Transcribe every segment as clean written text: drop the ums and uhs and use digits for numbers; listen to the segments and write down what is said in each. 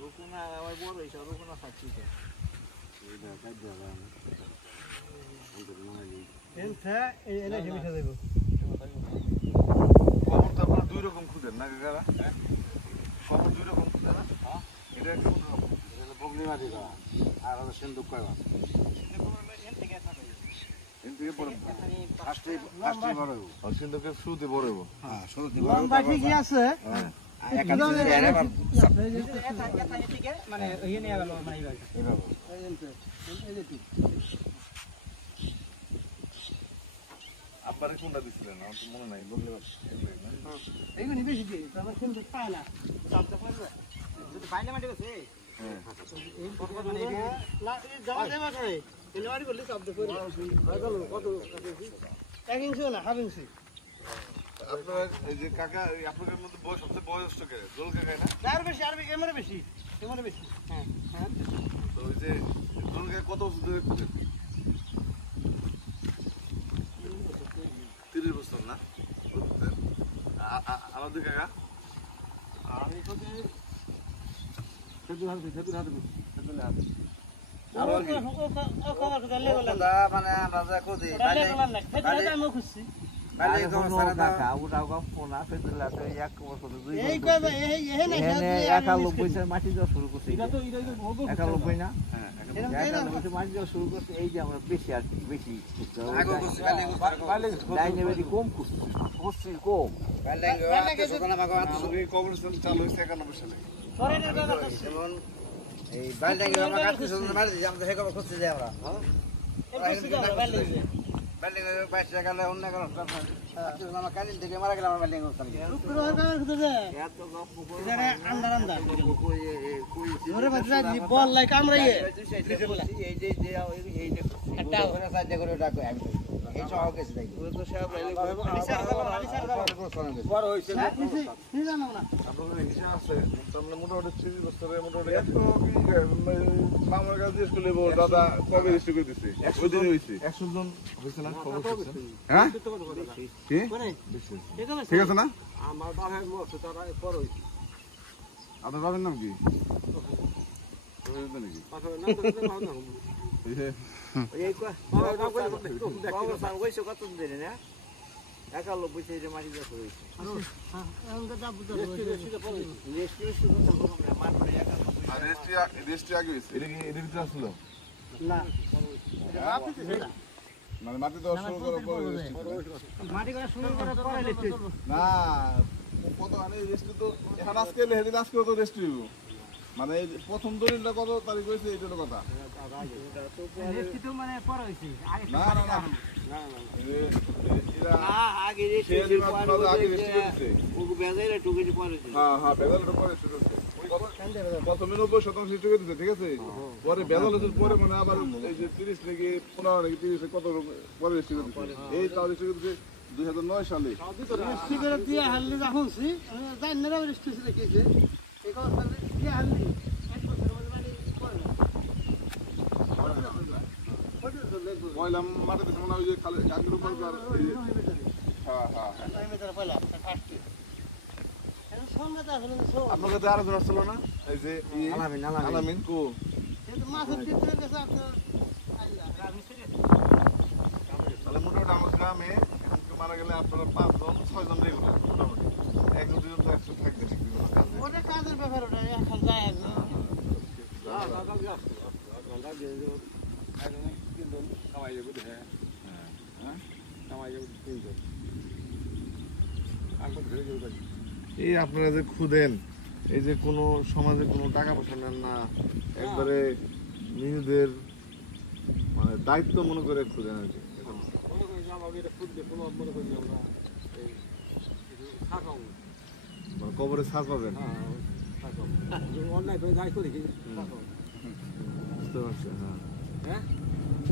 রুকুনা আমার বড় হইছে রুকুনা খাচ্ছি তো এইটা কাজ যাবে এনথা এলা হেমিটা দেব কবর তো আপনারা দুই রকম খুঁজেন না কাকারা কবর দুই রকম খুঁজেন না এটা কোন রকম এটা বগলি মাটি করা আর হলো সিন্ধুক কয়বা এন থেকে বড় ফার্স্টে বড় হইব সিন্ধুকের শুরুতে বড় হইব হ্যাঁ শুরুতে বড় লম্বা ঠিকই আছে মানে ইয়ে নিয়ে গেল মানে আব্বারে কোনটা দিছিলেন আমার তো মনে নাই বগলি এইগুলো বেশি দিয়ে তারপর শুনতে পায় না চালতে পারবে যদি বাইরে মাটি গেছে হ্যাঁ এই ফটো মানে না এই জামা দেবা খাই এই মাটি করলে চালতে পারবে কত 1 ইঞ্চি না হাফ ইঞ্চি আপনারা এই যে কাকা আপনাদের মধ্যে বয়স সবচেয়ে বয়স্ক কে জল কাকা না আর বেশি এমরে বেশি হ্যাঁ হ্যাঁ তো ওই যে জল কাকা কত বছর ধরে খুঁজেন 30 বছর না আমাদের কাকা আমি তো সেদুর হাতে মানে আমরা যা খুঁজি মাটি দেওয়া শুরু করছি 91 না মাটি দেওয়া শুরু করছি এই যে আমরা বেশি আর কি বেশি কম করছি কম কবরস্থান চালু হয়েছে 91 সালে যেমন এই বালডাঙ্গি আমরা কাটতে শুধু মারি দিই আমরা সেই খবর খুঁজতে যাই আমরা বালডাঙ্গি 22 টাকা হলে অন্য কারণ আমরা কালিন থেকে মারা গেলাম বালডাঙ্গি করতাম বল লাই কামড়াইয়ে এই সহ গেছে দেখি বড় হয়েছে আপনাদের হিসাব আছে তাহলে মোটামুটি 30 বছরে মোটামুটি মামার কাছে জিজ্ঞেস করলে দাদা কবে রেজিস্ট্রি করে দিচ্ছে 100 জন হয়েছে 100 জন হয়েছে না খবর শুনছেন হ্যাঁ কি ঠিক আছে না আমার বাবার মতো তারা পর হয়েছে আপনার বাবার নাম কি মানে মাটি দেওয়া শুরু করার পর না কত রেজিস্ট্রি তো এখন আজকে হেদিন আজকে তো রেজিস্ট্রি মানে প্রথম দলিলটা কত তারিখ হয়েছে এইটা হলো কথা না না না প্রথমে 90% সৃষ্টি করে দিচ্ছে ঠিক আছে পরে বেজাল পরে মানে আবার এই যে 30 থেকে 15 নাকি 30 কত পরে সৃষ্টি করে দিচ্ছে এই তাও সৃষ্টি করে দিচ্ছে 2009 সালে সৃষ্টি করে দিয়ে হারলি যখন জানি না সৃষ্টি রেখেছে এই কথা দিয়ে হারলি পয়লা মাঠে দিচ্ছে মনে হয় ওই যে গাঙ্গের উপর আপনার কাছে আরো জন আসছিল না এই যে আলামিন কো তাহলে মোটামুটি আমার গ্রামে মারা গেলে আপনারা 5 জন 6 জন রেগুলার মোটামুটি 1 2 জন তো একশো থাকতে ঠিক ওটা কাজের ব্যাপার ওটা এখন যায় এই আপনারা যে খুদেন এই যে কোনো সমাজে কোনো টাকা পয়সা নেন না একবারে নিজেদের মানে দায়িত্ব মনে করে খুদেন আর কি কবরে ছাড় পাবেন বুঝতে পারছি হ্যাঁ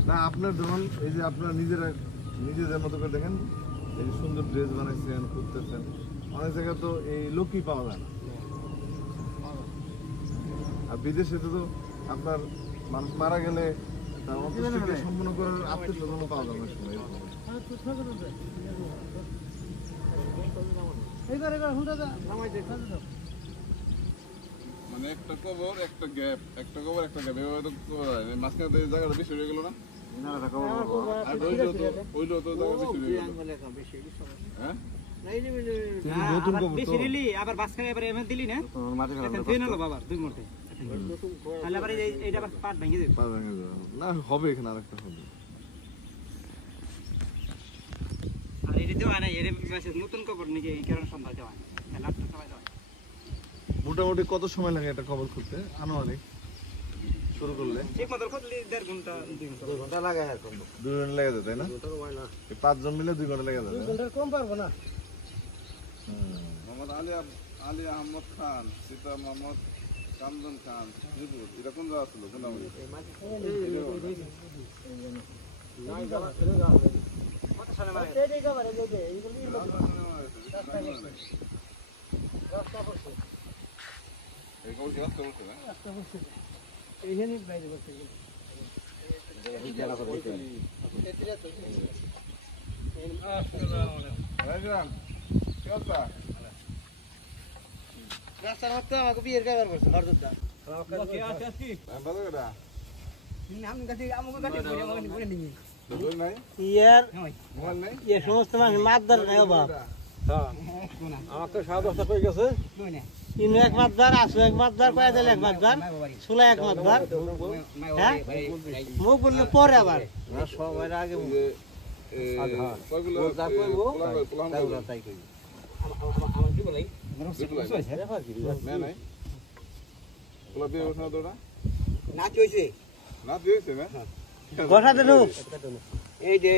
না আপনার ধরুন এই যে আপনারা নিজেদের মতো করে দেখেন এই যে সুন্দর ড্রেস বানাইছেন করতেছেন অনেক জায়গায় তো এই লোকই পাওয়া যায় না আর বিদেশে তো আপনার মানুষ মারা গেলে তার অন্ত্যেষ্টিক্রিয়া সম্পন্ন করার আত্মীয় স্বজন পাওয়া যায় না সময় মানে একটা কবর একটা গ্যাপ এভাবে তো কবর হয় না। মাঝখানে তো এই জায়গাটা বেশি হয়ে গেল না? আর ওইটাও তো জায়গা বেশি হয়ে গেল। হ্যাঁ? বেশি দিলি আবার বাসখানে এবারে এমন দিলি না এখন ফেন হলো বাবা 2 মুঠে তাহলে আবার এইটা আবার পাট ভেঙে দেবে পা ভেঙে যাবে। না হবে এখানে আরেকটা হবে। আর এটা দেওয়া নাই এর নতুন কবর নাকি এই কারণে সন্ধ্যা দেওয়া লাস্টের সময় দেওয়া মোটামুটি কত সময় লাগে একটা কবর খুঁড়তে আনুমানিক শুরু করলে? ঠিক মতো খুঁজলে 1.5 ঘন্টা 2 ঘন্টা লাগে এখন 2 ঘন্টা লেগে যায় তাই না? এই 5 জন মিলে 2 ঘন্টা লেগে যাবে। ঘন্টার কম পারবো না মোহাম্মদ আলী আহমদ খান, সীতা মোহাম্মদ কামদুন খান, ত্রিপুর, এটা কোন জায়গা ছিল? কোন নাম? কত সালে মারা এই কবর কি রাস্তা করছে না? এইখানে বাইরে বসে রাইজান, কি অবস্থা? রাস্তার মধ্যে আমাকে বিয়ের কাবার করছে হরদা ভালো কথা। আমি কাছে আমাকে কাছে বলে নিবি দূর নাই? ইয়ার মোবাইল নাই? এই সমস্ত মানুষ মাতদার নাই বাবা আমার তো 7-10টা হয়ে গেছে। ইনু এক মাতদার আসু এক মাতদার পায়দাল এক মাতদার সুলা এক মাতদার হ্যাঁ মুখ বললে পরে আবার না সবাই আগে কয়গুলো যা করবো তাই তাই করি। না নাই? ওগুলো বিয়ে বসে না তো ওটা? না চইছে না দিয়েছে না? বসা দেন এই যে